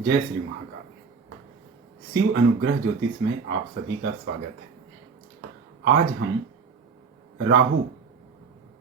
जय श्री महाकाल। शिव अनुग्रह ज्योतिष में आप सभी का स्वागत है। आज हम राहु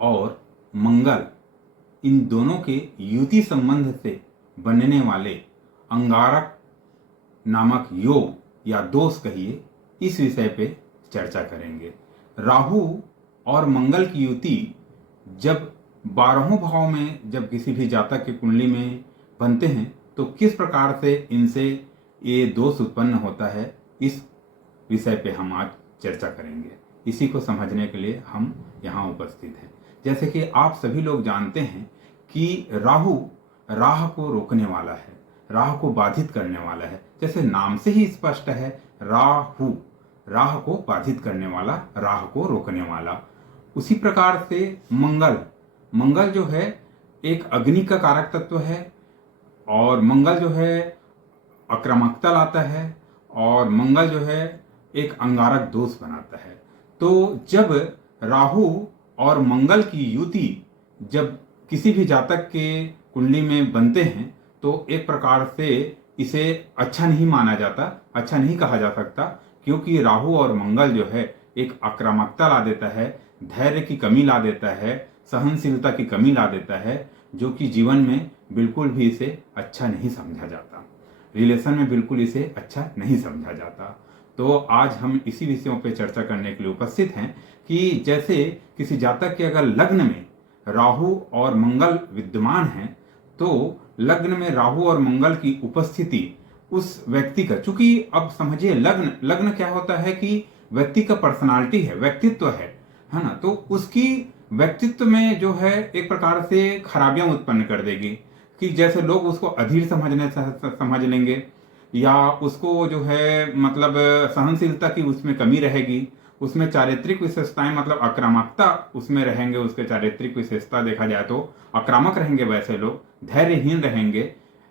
और मंगल इन दोनों के युति संबंध से बनने वाले अंगारक नामक योग या दोष कहिए, इस विषय पे चर्चा करेंगे। राहु और मंगल की युति जब 12वें भाव में जब किसी भी जातक की कुंडली में बनते हैं तो किस प्रकार से इनसे ये दोष उत्पन्न होता है, इस विषय पे हम आज चर्चा करेंगे। इसी को समझने के लिए हम यहाँ उपस्थित हैं। जैसे कि आप सभी लोग जानते हैं कि राहु राह को रोकने वाला है, राह को बाधित करने वाला है। जैसे नाम से ही स्पष्ट है, राहु राह को बाधित करने वाला, राह को रोकने वाला। उसी प्रकार से मंगल जो है एक अग्नि का कारक तत्व है और मंगल जो है आक्रामकता लाता है और मंगल जो है एक अंगारक दोष बनाता है। तो जब राहु और मंगल की युति जब किसी भी जातक के कुंडली में बनते हैं तो एक प्रकार से इसे अच्छा नहीं माना जाता, अच्छा नहीं कहा जा सकता, क्योंकि राहु और मंगल जो है एक आक्रामकता ला देता है, धैर्य की कमी ला देता है, सहनशीलता की कमी ला देता है, जो कि जीवन में बिल्कुल भी इसे अच्छा नहीं समझा जाता, रिलेशन में बिल्कुल इसे अच्छा नहीं समझा जाता। तो आज हम इसी विषयों पे चर्चा करने के लिए उपस्थित हैं कि जैसे किसी जातक के अगर लग्न में राहु और मंगल विद्यमान हैं तो लग्न में राहु और मंगल की उपस्थिति उस व्यक्ति का, चूंकि अब समझिए लग्न क्या होता है कि व्यक्ति का पर्सनालिटी है, व्यक्तित्व है ना, तो उसकी व्यक्तित्व में जो है एक प्रकार से खराबियां उत्पन्न कर देगी कि जैसे लोग उसको अधीर समझ लेंगे या उसको जो है मतलब सहनशीलता की उसमें कमी रहेगी, उसमें चारित्रिक विशेषताएं मतलब आक्रामकता उसमें रहेंगे, उसके चारित्रिक विशेषता देखा जाए तो आक्रामक रहेंगे, वैसे लोग धैर्यहीन रहेंगे,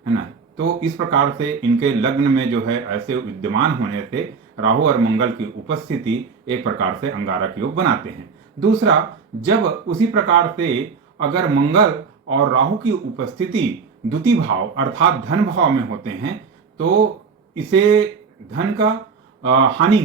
है ना। तो इस प्रकार से इनके लग्न में जो है ऐसे विद्यमान होने से राहु और मंगल की उपस्थिति एक प्रकार से अंगारक योग बनाते हैं। दूसरा, जब उसी प्रकार से अगर मंगल और राहु की उपस्थिति द्वितीय भाव अर्थात धन भाव में होते हैं तो इसे धन का हानि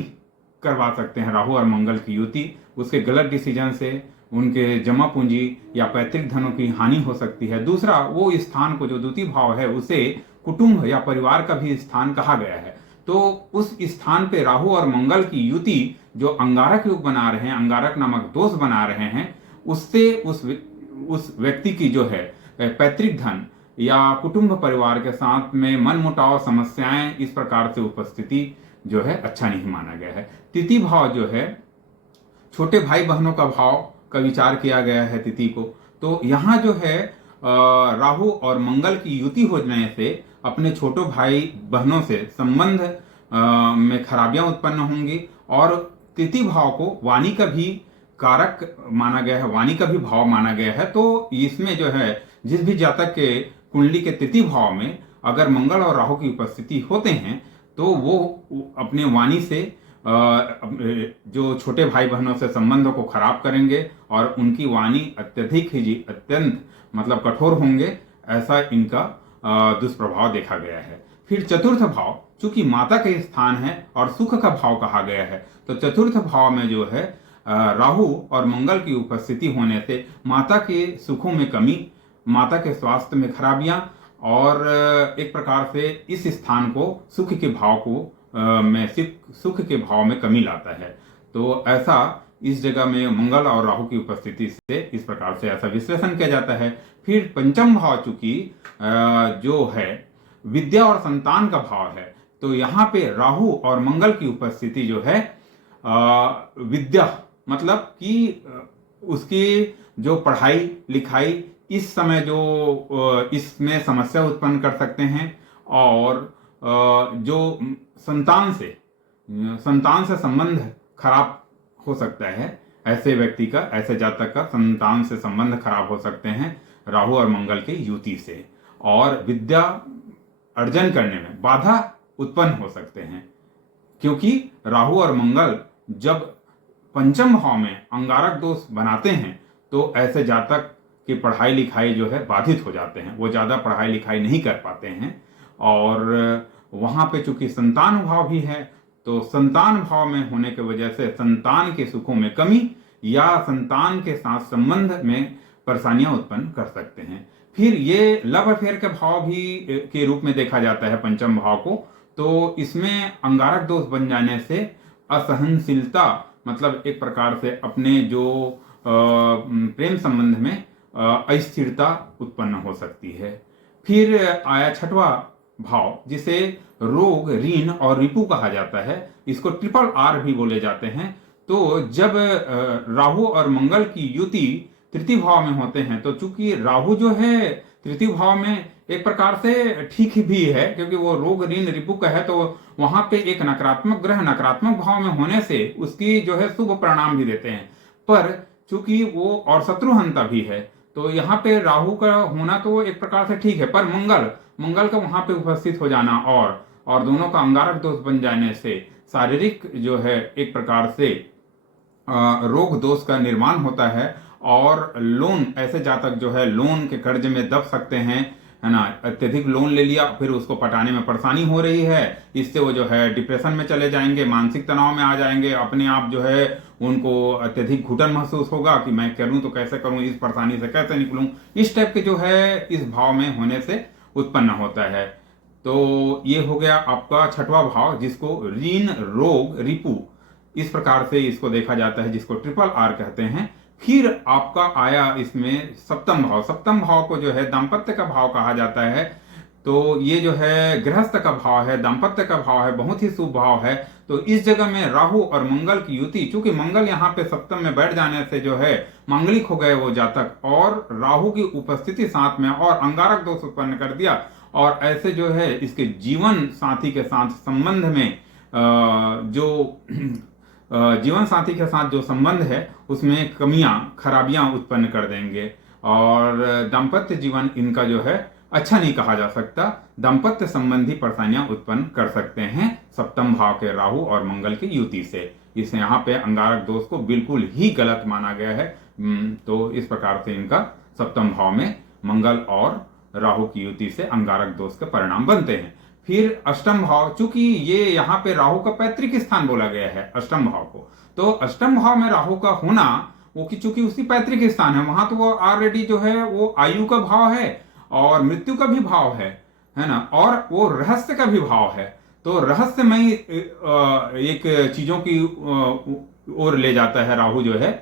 करवा सकते हैं। राहु और मंगल की युति उसके गलत डिसीजन से उनके जमा पूंजी या पैतृक धनों की हानि हो सकती है। दूसरा, वो स्थान को जो द्वितीय भाव है उसे कुटुंब या परिवार का भी स्थान कहा गया है, तो उस स्थान पे राहु और मंगल की युति जो अंगारक योग बना रहे हैं, अंगारक नामक दोष बना रहे हैं, उससे उस व्यक्ति की जो है पैतृक धन या कुटुंब परिवार के साथ में मनमुटाव समस्याएं इस प्रकार से उपस्थिति जो है अच्छा नहीं माना गया है। तृतीय भाव जो है छोटे भाई बहनों का भाव का विचार किया गया है तिथि को, तो यहाँ जो है राहु और मंगल की युति हो जाने से अपने छोटे भाई बहनों से संबंध में खराबियां उत्पन्न होंगी और तृतीय भाव को वाणी का भी कारक माना गया है, वाणी का भी भाव माना गया है। तो इसमें जो है जिस भी जातक के कुंडली के तृतीय भाव में अगर मंगल और राहु की उपस्थिति होते हैं तो वो अपने वाणी से जो छोटे भाई बहनों से संबंधों को खराब करेंगे और उनकी वाणी अत्यंत मतलब कठोर होंगे, ऐसा इनका दुष्प्रभाव देखा गया है। फिर चतुर्थ भाव, चूंकि माता के स्थान है और सुख का भाव कहा गया है, तो चतुर्थ भाव में जो है राहु और मंगल की उपस्थिति होने से माता के सुखों में कमी, माता के स्वास्थ्य में खराबियां और एक प्रकार से इस स्थान को सुख के भाव में कमी लाता है। तो ऐसा इस जगह में मंगल और राहु की उपस्थिति से इस प्रकार से ऐसा विश्लेषण किया जाता है। फिर पंचम भाव चूंकि जो है विद्या और संतान का भाव है, तो यहाँ पे राहु और मंगल की उपस्थिति जो है विद्या मतलब कि उसकी जो पढ़ाई लिखाई इस समय जो इसमें समस्या उत्पन्न कर सकते हैं और जो संतान से संबंध खराब हो सकता है, ऐसे व्यक्ति का, ऐसे जातक का संतान से संबंध खराब हो सकते हैं राहु और मंगल की युति से, और विद्या अर्जन करने में बाधा उत्पन्न हो सकते हैं, क्योंकि राहु और मंगल जब पंचम भाव में अंगारक दोष बनाते हैं तो ऐसे जातक की पढ़ाई लिखाई जो है बाधित हो जाते हैं, वो ज़्यादा पढ़ाई लिखाई नहीं कर पाते हैं और वहां पे चूंकि संतान भाव भी है, तो संतान भाव में होने की वजह से संतान के सुखों में कमी या संतान के साथ संबंध में परेशानियां उत्पन्न कर सकते हैं। फिर ये लव अफेयर के भाव भी के रूप में देखा जाता है पंचम भाव को। तो इसमें अंगारक दोष बन जाने से असहनशीलता, मतलब एक प्रकार से अपने जो प्रेम संबंध में अस्थिरता उत्पन्न हो सकती है। फिर आया छठवा भाव, जिसे रोग, ऋण और रिपु कहा जाता है। इसको ट्रिपल आर भी बोले जाते हैं। तो जब राहु और मंगल की युति तृतीय भाव में होते हैं, तो चूंकि राहु जो है तृतीय भाव में एक प्रकार से ठीक भी है, क्योंकि वो रोग, ऋण, रिपु का है, तो वहां पे एक नकारात्मक ग्रह नकारात्मक भाव में होने से उसकी जो है शुभ परिणाम भी देते हैं। पर चूंकि वो और शत्रुहंता भी है, तो यहाँ पे राहु का होना तो एक प्रकार से ठीक है, पर मंगल का वहां पे उपस्थित हो जाना और दोनों का अंगारक दोष बन जाने से शारीरिक जो है एक प्रकार से रोग दोष का निर्माण होता है। और लोन, ऐसे जातक जो है लोन के कर्ज में दब सकते हैं, है ना। अत्यधिक लोन ले लिया, फिर उसको पटाने में परेशानी हो रही है, इससे वो जो है डिप्रेशन में चले जाएंगे, मानसिक तनाव में आ जाएंगे, अपने आप जो है उनको अत्यधिक घुटन महसूस होगा कि मैं करूं तो कैसे करूं, इस परेशानी से कैसे निकलूं, इस टाइप के जो है इस भाव में होने से उत्पन्न होता है। तो ये हो गया आपका छठवां भाव, जिसको ऋण, रोग, रिपु इस प्रकार से इसको देखा जाता है, जिसको ट्रिपल आर कहते हैं। फिर आपका आया इसमें सप्तम भाव। सप्तम भाव को जो है दाम्पत्य का भाव कहा जाता है। तो ये जो है गृहस्थ का भाव है, दाम्पत्य का भाव है, बहुत ही शुभ भाव है। तो इस जगह में राहु और मंगल की युति, चूंकि मंगल यहाँ पे सप्तम में बैठ जाने से जो है मांगलिक हो गए वो जातक, और राहु की उपस्थिति साथ में और अंगारक दोष उत्पन्न कर दिया, और ऐसे जो है इसके जीवन साथी के साथ संबंध में जीवन साथी के साथ जो संबंध है उसमें कमियां, खराबियां उत्पन्न कर देंगे, और दाम्पत्य जीवन इनका जो है अच्छा नहीं कहा जा सकता। दाम्पत्य संबंधी परेशानियां उत्पन्न कर सकते हैं सप्तम भाव के राहु और मंगल की युति से। इस यहाँ पे अंगारक दोष को बिल्कुल ही गलत माना गया है। तो इस प्रकार से इनका सप्तम भाव में मंगल और राहु की युति से अंगारक दोष के परिणाम बनते हैं। फिर अष्टम भाव, चूंकि ये यहाँ पे राहु का पैतृक स्थान बोला गया है अष्टम भाव को, तो अष्टम भाव में राहु का होना वो कि चूंकि उसकी पैतृक स्थान है, वहां तो वो ऑलरेडी जो है वो आयु का भाव है और मृत्यु का भी भाव है ना, और वो रहस्य का भी भाव है। तो रहस्यमयी एक चीजों की ओर ले जाता है राहु जो है,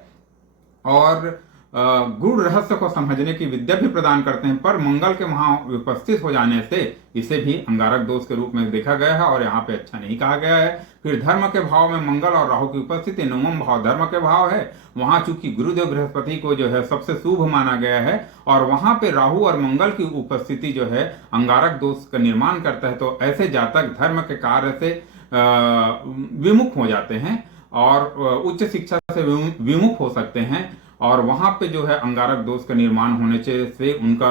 और गूढ़ रहस्य को समझने की विद्या भी प्रदान करते हैं। पर मंगल के वहां उपस्थित हो जाने से इसे भी अंगारक दोष के रूप में देखा गया है और यहाँ पे अच्छा नहीं कहा गया है। फिर धर्म के भाव में मंगल और राहु की उपस्थिति, नवम भाव धर्म के भाव है, वहां चूंकि गुरुदेव बृहस्पति को जो है सबसे शुभ माना गया है, और वहां पे राहु और मंगल की उपस्थिति जो है अंगारक दोष का निर्माण करता है। तो ऐसे जातक धर्म के कार्य से विमुख हो जाते हैं और उच्च शिक्षा से विमुख हो सकते हैं, और वहां पे जो है अंगारक दोष का निर्माण होने से उनका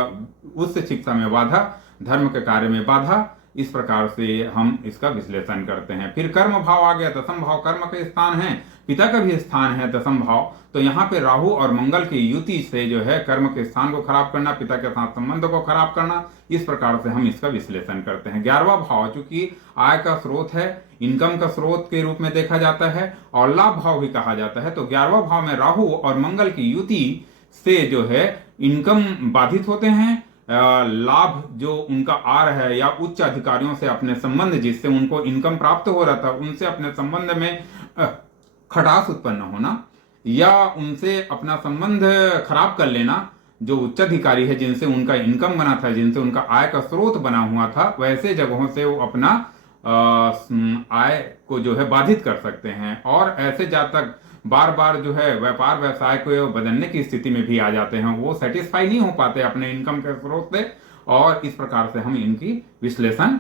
उच्च शिक्षा में बाधा, धर्म के कार्य में बाधा, इस प्रकार से हम इसका विश्लेषण करते हैं। फिर कर्म भाव आ गया, दसम भाव कर्म के स्थान है, पिता का भी स्थान है दसम भाव। तो यहाँ पे राहु और मंगल की युति से जो है कर्म के स्थान को खराब करना, पिता के साथ संबंध को खराब करना, इस प्रकार से हम इसका विश्लेषण करते हैं। 11वां भाव चूंकि आय का स्रोत है, इनकम का स्रोत के रूप में देखा जाता है और लाभ भाव भी कहा जाता है। तो 11वां भाव में राहु और मंगल की युति से जो है इनकम बाधित होते हैं, लाभ जो उनका आ रहा है या उच्च अधिकारियों से अपने संबंध, जिससे उनको इनकम प्राप्त हो रहा था, उनसे अपने संबंध में खटास उत्पन्न होना या उनसे अपना संबंध खराब कर लेना, जो उच्च अधिकारी है जिनसे उनका इनकम बना था, जिनसे उनका आय का स्रोत बना हुआ था, वैसे जगहों से वो अपना आय को जो है बाधित कर सकते हैं। और ऐसे जातक बार बार जो है व्यापार व्यवसाय को बदलने की स्थिति में भी आ जाते हैं, वो सेटिस्फाई नहीं हो पाते अपने इनकम के स्रोत से, और इस प्रकार से हम इनकी विश्लेषण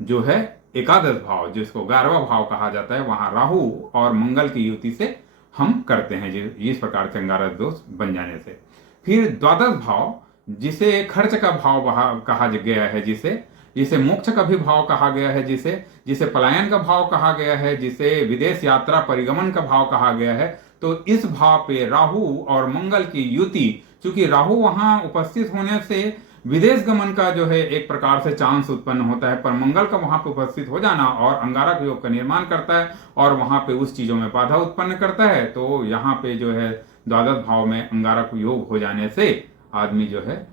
जो है एकादश भाव, जिसको 11वां भाव कहा जाता है, वहां राहु और मंगल की युति से हम करते हैं इस प्रकार से अंगारक दोष बन जाने से। फिर द्वादश भाव, जिसे खर्च का भाव कहा गया है, जिसे मोक्ष का भी भाव कहा गया है, जिसे पलायन का भाव कहा गया है, जिसे विदेश यात्रा परिगमन का भाव कहा गया है। तो इस भाव पे राहु और मंगल की युति, चूंकि राहु वहां उपस्थित होने से विदेश गमन का जो है एक प्रकार से चांस उत्पन्न होता है, पर मंगल का वहां पर उपस्थित हो जाना और अंगारक योग का निर्माण करता है और वहां पे उस चीजों में बाधा उत्पन्न करता है। तो यहाँ पे जो है द्वादश भाव में अंगारक योग हो जाने से आदमी जो है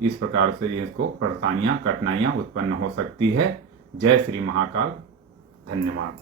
इस प्रकार से इसको परेशानियां कठिनाइयां उत्पन्न हो सकती है। जय श्री महाकाल। धन्यवाद।